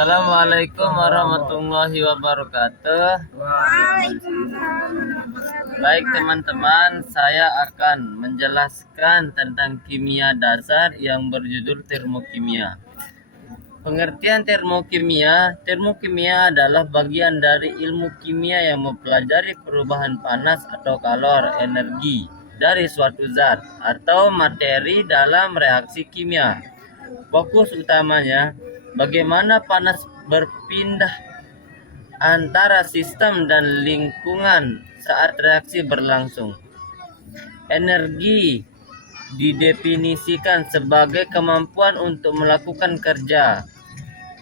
Assalamualaikum warahmatullahi wabarakatuh. Baik teman-teman, saya akan menjelaskan tentang kimia dasar yang berjudul termokimia. Pengertian termokimia adalah bagian dari ilmu kimia yang mempelajari perubahan panas atau kalor energi dari suatu zat atau materi dalam reaksi kimia. Fokus utamanya bagaimana panas berpindah antara sistem dan lingkungan saat reaksi berlangsung. Energi didefinisikan sebagai kemampuan untuk melakukan kerja.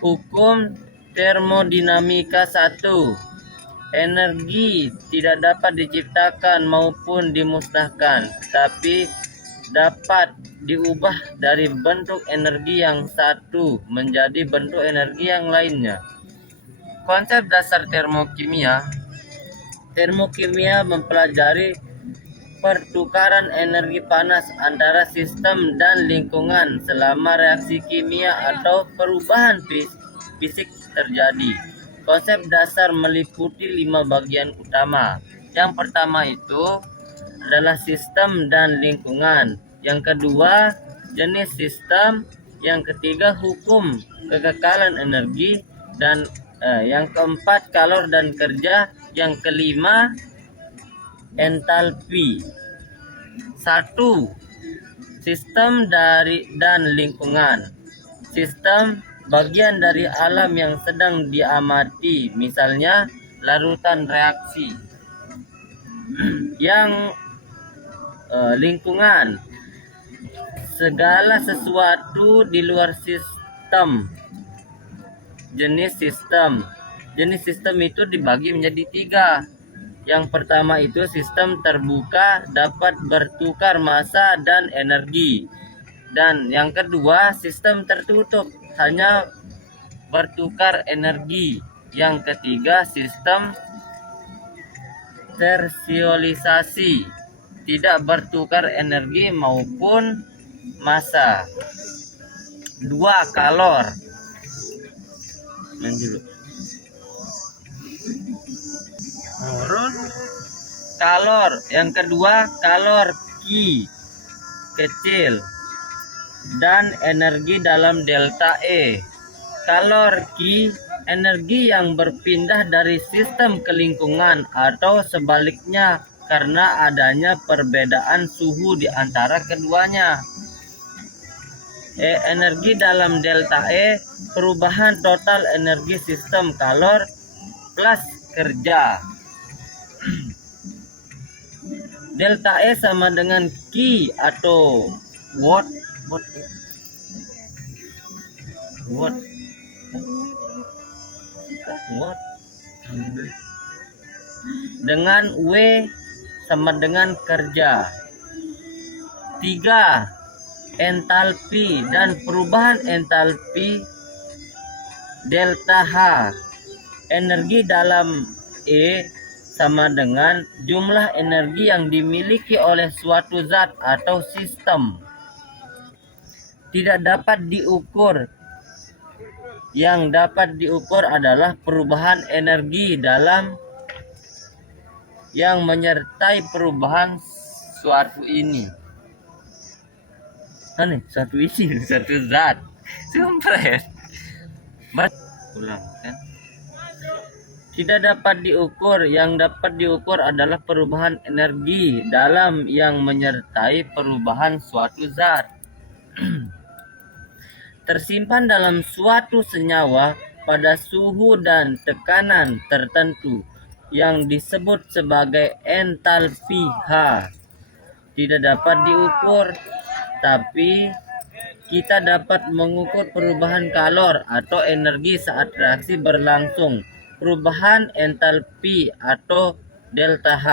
Hukum termodinamika 1. Energi tidak dapat diciptakan maupun dimusnahkan, tapi dapat diubah dari bentuk energi yang satu menjadi bentuk energi yang lainnya. Konsep dasar termokimia mempelajari pertukaran energi panas antara sistem dan lingkungan selama reaksi kimia atau perubahan fisik terjadi. Konsep dasar meliputi 5 bagian utama. Yang pertama itu adalah sistem dan lingkungan. Yang kedua, jenis sistem. Yang ketiga, hukum kekekalan energi. Dan yang keempat, kalor dan kerja. Yang kelima, entalpi. 1. Sistem dan lingkungan. Sistem bagian dari alam yang sedang diamati, misalnya larutan reaksi. Yang lingkungan, segala sesuatu di luar sistem. Jenis sistem itu dibagi menjadi 3. Yang pertama itu sistem terbuka, dapat bertukar massa dan energi. Dan yang kedua, sistem tertutup, hanya bertukar energi. Yang ketiga, sistem tersiolisasi, tidak bertukar energi maupun massa. 2. Kalor. Kalor. Yang kedua, kalor Q kecil dan energi dalam delta E. Kalor Q, energi yang berpindah dari sistem ke lingkungan atau sebaliknya karena adanya perbedaan suhu di antara keduanya. Energi dalam delta E, perubahan total energi sistem kalor plus kerja. Delta E sama dengan Q atau watt dengan W sama dengan kerja. 3. Entalpi dan perubahan entalpi delta H. Energi dalam E sama dengan jumlah energi yang dimiliki oleh suatu zat atau sistem. Tidak dapat diukur. Yang dapat diukur adalah perubahan energi dalam yang menyertai perubahan suatu ini. Suatu zat. Sumpret. Ulang kan? Tidak dapat diukur. Yang dapat diukur adalah perubahan energi dalam yang menyertai perubahan suatu zat. Tersimpan dalam suatu senyawa pada suhu dan tekanan tertentu yang disebut sebagai entalpi H. Tidak dapat diukur, tapi kita dapat mengukur perubahan kalor atau energi saat reaksi berlangsung. Perubahan entalpi atau delta H.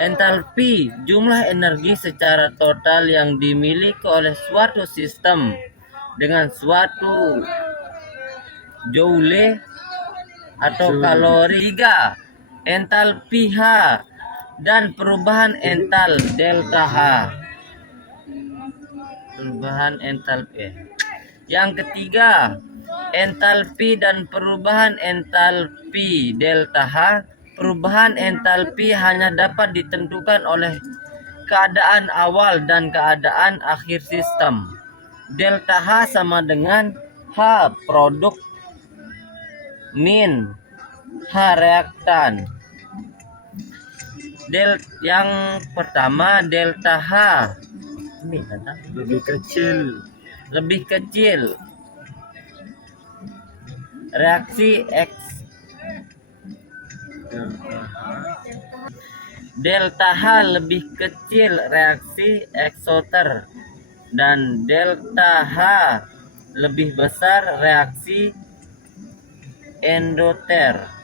Entalpi, jumlah energi secara total yang dimiliki oleh suatu sistem dengan suatu joule atau kalori. 3. Entalpi H dan perubahan ental delta H. Perubahan entalpi. Yang ketiga, entalpi dan perubahan entalpi delta H. Perubahan entalpi hanya dapat ditentukan oleh keadaan awal dan keadaan akhir sistem. Delta H sama dengan H produk min H reaktan. Yang pertama delta H lebih kecil reaksi X delta H lebih kecil reaksi eksoter dan delta H lebih besar reaksi endoter.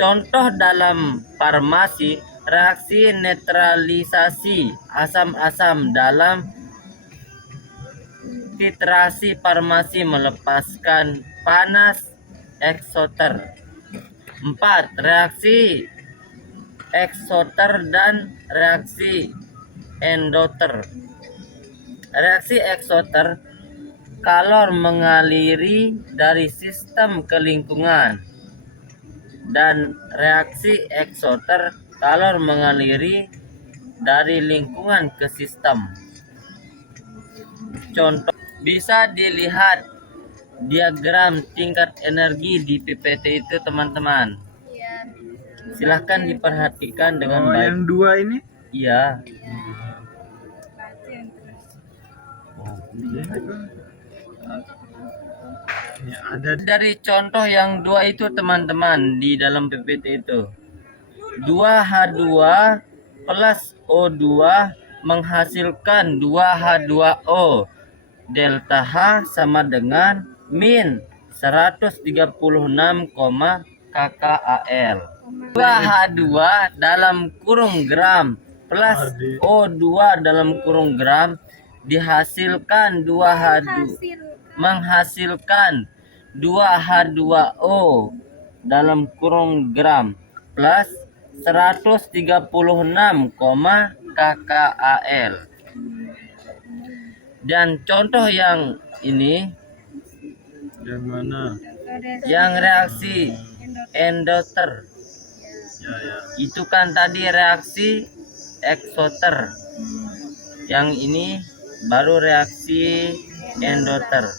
Contoh dalam farmasi, reaksi netralisasi asam-asam dalam titrasi farmasi melepaskan panas eksoter. 4. Reaksi eksoter dan reaksi endoter. Reaksi eksoter, kalor mengaliri dari sistem ke lingkungan, dan reaksi eksoter, kalor mengaliri dari lingkungan ke sistem. Contoh, bisa dilihat diagram tingkat energi di PPT itu teman-teman. Silahkan diperhatikan dengan baik. Yang dua ini? Iya. Ada dari contoh yang dua itu teman-teman di dalam PPT itu. 2H2 plus O2 menghasilkan 2H2O. Delta H sama dengan min 136, KKAL. 2H2 dalam kurung gram plus O2 dalam kurung gram dihasilkan 2H2 menghasilkan 2H2O dalam kurung gram plus 136, KKAL. Dan contoh yang ini, yang mana? yang reaksi endoter. Itu kan tadi reaksi eksoter. Yang ini baru reaksi endoter.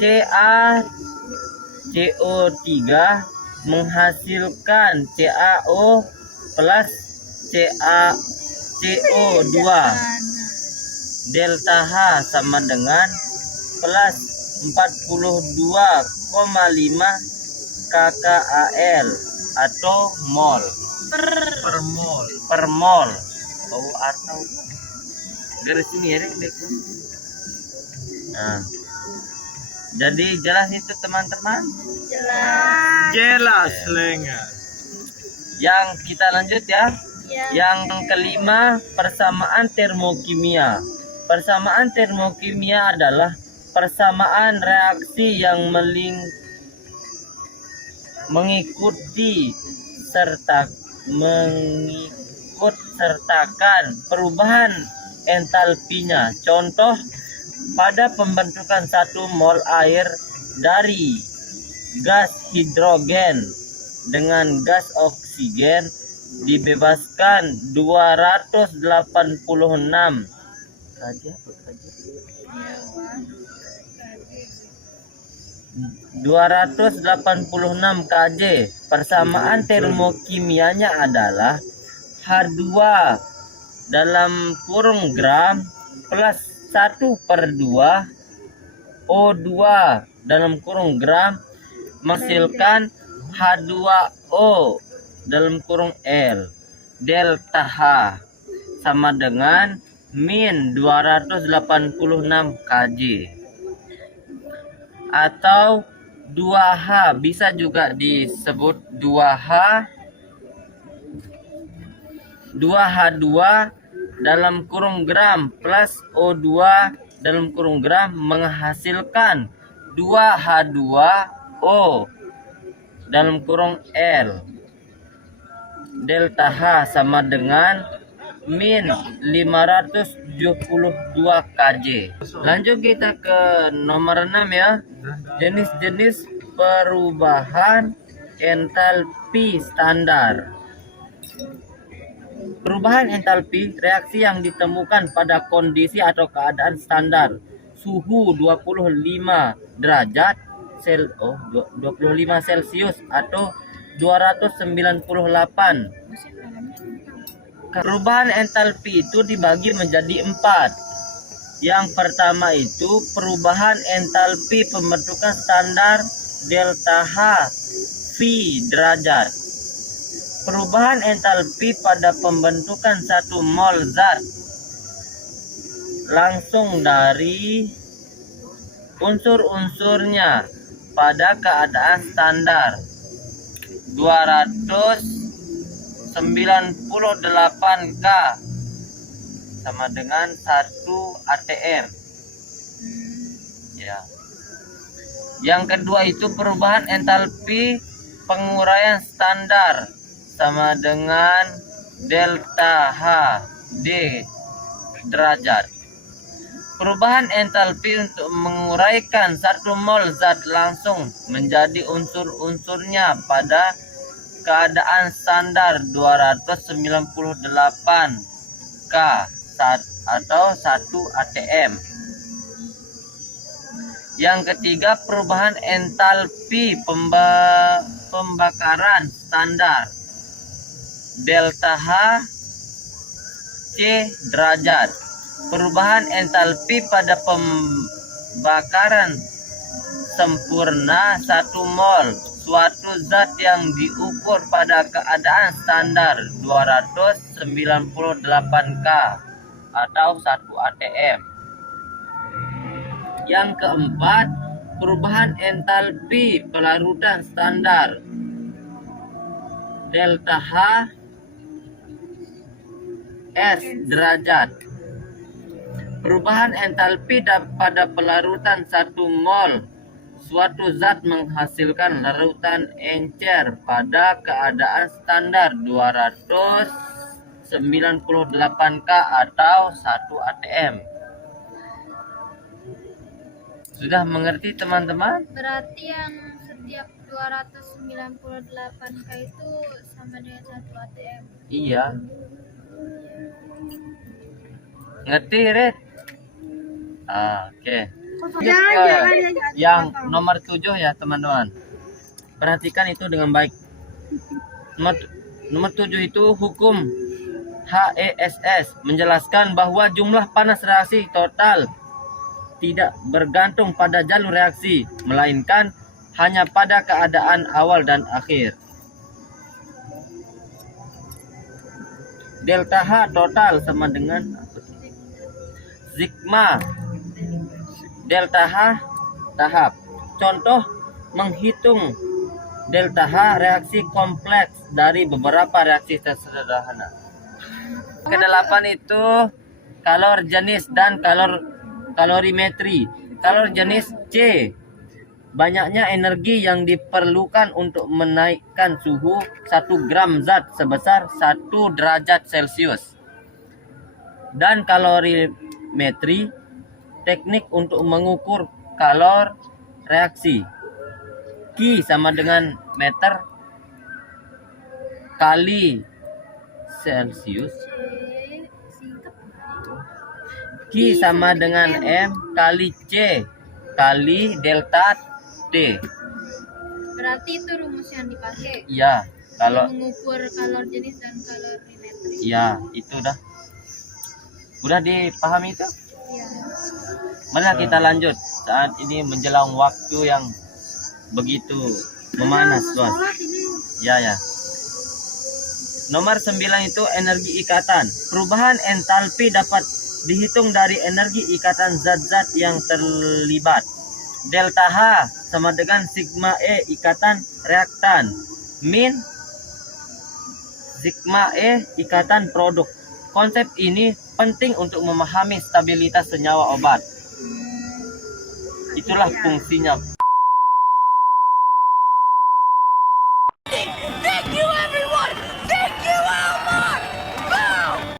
CaCO3 menghasilkan CaO plus CaCO2. Delta H sama dengan plus 42,5 KKAL atau mol per mol. Oh, atau garis ini ya, nah, jadi jelas itu teman-teman. Jelas lenga. Yang kita lanjut ya. Yang kelima, persamaan termokimia. Persamaan termokimia adalah persamaan reaksi yang mengikut sertakan perubahan entalpinya. Contoh, pada pembentukan 1 mol air dari gas hidrogen dengan gas oksigen dibebaskan 286 kJ. Persamaan termokimianya adalah H2 dalam kurung gram plus 1/2 O2 dalam kurung gram menghasilkan H2O dalam kurung L. Delta H sama dengan min 286 kJ. Atau 2H, bisa juga disebut 2H2 dalam kurung gram plus O2 dalam kurung gram menghasilkan 2H2O dalam kurung L. Delta H sama dengan min 572 kJ. Lanjut kita ke nomor 6 ya. Jenis-jenis perubahan entalpi standar. Perubahan entalpi reaksi yang ditemukan pada kondisi atau keadaan standar suhu 25 derajat 25 Celcius atau 298. Perubahan entalpi itu dibagi menjadi 4. Yang pertama itu perubahan entalpi pembentukan standar delta H V derajat. Perubahan entalpi pada pembentukan 1 mol zat langsung dari unsur-unsurnya pada keadaan standar 298 K sama dengan 1 atm. Ya. Yang kedua itu perubahan entalpi penguraian standar sama dengan delta H D derajat. Perubahan entalpi untuk menguraikan 1 mol zat langsung menjadi unsur-unsurnya pada keadaan standar 298 K atau 1 atm. Yang ketiga perubahan entalpi pembakaran standar delta H C derajat. Perubahan entalpi pada pembakaran sempurna 1 mol suatu zat yang diukur pada keadaan standar 298 K atau 1 atm. Yang keempat, perubahan entalpi pelarutan standar delta H S derajat. Perubahan entalpi pada pelarutan 1 mol suatu zat menghasilkan larutan encer pada keadaan standar 298 K atau 1 atm. Sudah mengerti teman-teman? Berarti yang setiap 298 K itu sama dengan 1 atm. Iya. Ngerti, Red? Oke. Yang nomor 7 ya, teman-teman. Perhatikan itu dengan baik. Nomor 7 itu hukum HESS menjelaskan bahwa jumlah panas reaksi total tidak bergantung pada jalur reaksi, melainkan hanya pada keadaan awal dan akhir. Delta H total sama dengan sigma delta H tahap. Contoh menghitung delta H reaksi kompleks dari beberapa reaksi sederhana. Kedelapan itu kalor jenis dan kalorimetri. Kalor jenis C, banyaknya energi yang diperlukan untuk menaikkan suhu 1 gram zat sebesar 1 derajat Celcius. Dan kalorimetri, teknik untuk mengukur kalor reaksi. Q sama dengan meter kali Celcius. Q sama dengan M kali C kali delta T. Berarti itu rumus yang dipakai. Ya, kalau Mengukur kalor jenis dan kalorimetri. ya itu udah dipahami itu? Iya. Mari kita lanjut. Saat ini menjelang waktu yang begitu memanas, Bos. Ya. Nomor 9 itu energi ikatan. Perubahan entalpi dapat dihitung dari energi ikatan zat-zat yang terlibat. Delta H sama dengan sigma E ikatan reaktan min sigma E ikatan produk. Konsep ini penting untuk memahami stabilitas senyawa obat. Itulah fungsinya. Thank you, everyone! Thank you, Elmar! Boom!